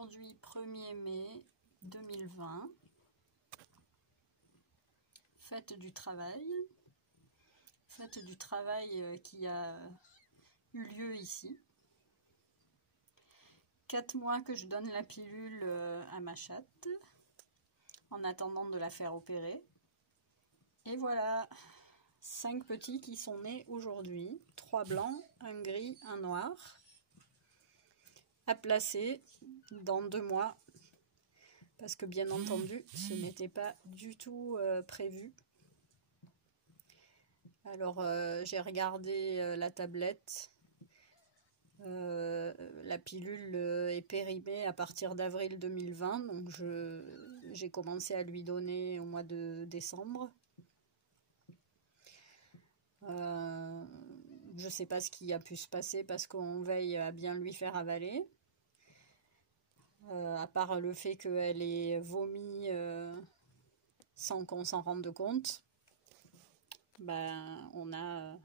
Aujourd'hui, 1er mai 2020, fête du travail qui a eu lieu ici. 4 mois que je donne la pilule à ma chatte, en attendant de la faire opérer. Et voilà, 5 petits qui sont nés aujourd'hui, 3 blancs, un gris, un noir, à placer dans 2 mois, parce que bien entendu, ce n'était pas du tout prévu. Alors, j'ai regardé la tablette. La pilule est périmée à partir d'avril 2020, donc j'ai commencé à lui donner au mois de décembre. Je sais pas ce qui a pu se passer parce qu'on veille à bien lui faire avaler. À part le fait qu'elle ait vomi sans qu'on s'en rende compte, ben, on a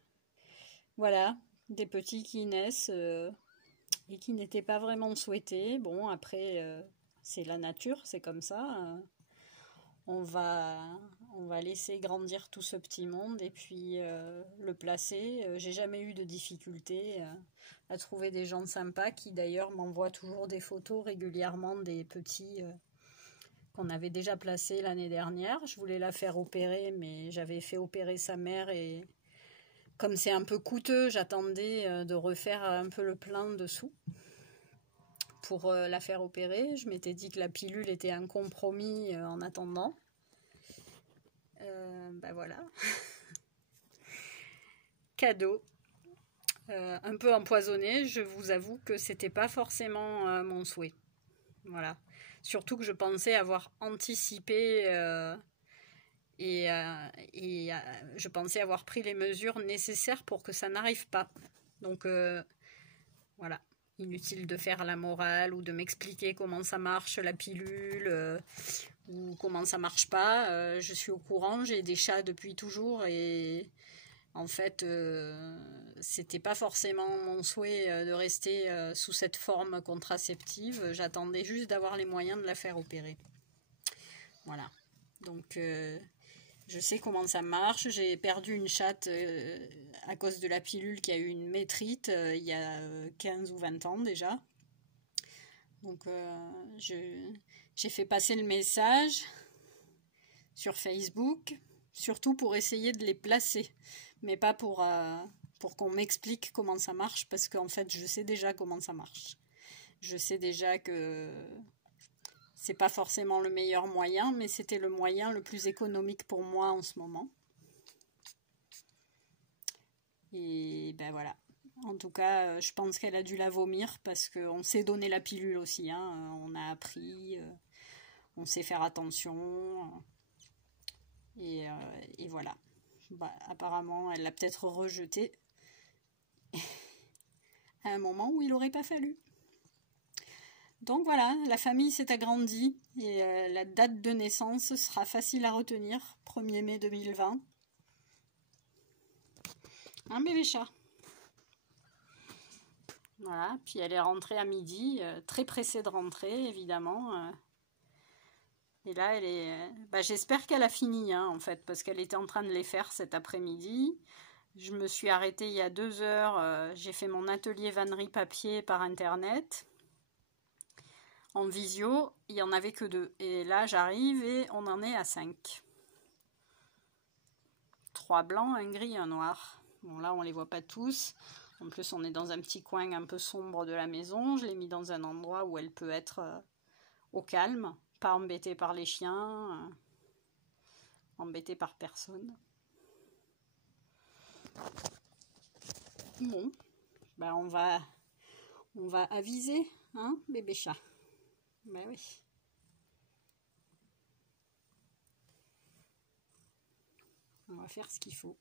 voilà, des petits qui naissent et qui n'étaient pas vraiment souhaités. Bon, après, c'est la nature, c'est comme ça. On va laisser grandir tout ce petit monde et puis le placer. J'ai jamais eu de difficulté à trouver des gens sympas qui d'ailleurs m'envoient toujours des photos régulièrement des petits qu'on avait déjà placés l'année dernière. Je voulais la faire opérer, mais j'avais fait opérer sa mère et comme c'est un peu coûteux, j'attendais de refaire un peu le plein dessous pour la faire opérer. Je m'étais dit que la pilule était un compromis en attendant. Ben voilà. Cadeau. Un peu empoisonné, je vous avoue que c'était pas forcément mon souhait. Voilà. Surtout que je pensais avoir anticipé et je pensais avoir pris les mesures nécessaires pour que ça n'arrive pas. Donc voilà. Inutile de faire la morale ou de m'expliquer comment ça marche la pilule ou comment ça marche pas. Je suis au courant, j'ai des chats depuis toujours et en fait c'était pas forcément mon souhait de rester sous cette forme contraceptive. J'attendais juste d'avoir les moyens de la faire opérer. Voilà. Donc je sais comment ça marche. J'ai perdu une chatte à cause de la pilule qui a eu une métrite il y a 15 ou 20 ans déjà. Donc j'ai fait passer le message sur Facebook, surtout pour essayer de les placer, mais pas pour qu'on m'explique comment ça marche, parce qu'en fait je sais déjà comment ça marche. Je sais déjà que c'est pas forcément le meilleur moyen, mais c'était le moyen le plus économique pour moi en ce moment. Et ben voilà. En tout cas, je pense qu'elle a dû la vomir parce qu'on s'est donné la pilule aussi. Hein. On a appris, on sait faire attention. Et voilà. Bah, apparemment, elle l'a peut-être rejetée à un moment où il n'aurait pas fallu. Donc voilà, la famille s'est agrandie et la date de naissance sera facile à retenir, 1er mai 2020. Un bébé chat. Voilà, puis elle est rentrée à midi, très pressée de rentrer évidemment. Et là, elle est. Bah, j'espère qu'elle a fini, hein, en fait, parce qu'elle était en train de les faire cet après-midi. Je me suis arrêtée il y a 2 heures. J'ai fait mon atelier vannerie papier par internet. En visio, il n'y en avait que 2. Et là, j'arrive et on en est à 5. 3 blancs, un gris, un noir. Bon, là, on ne les voit pas tous. En plus, on est dans un petit coin un peu sombre de la maison. Je l'ai mis dans un endroit où elle peut être au calme, pas embêtée par les chiens, embêtée par personne. Bon, ben on va aviser, hein, bébé chat. Ben oui. On va faire ce qu'il faut.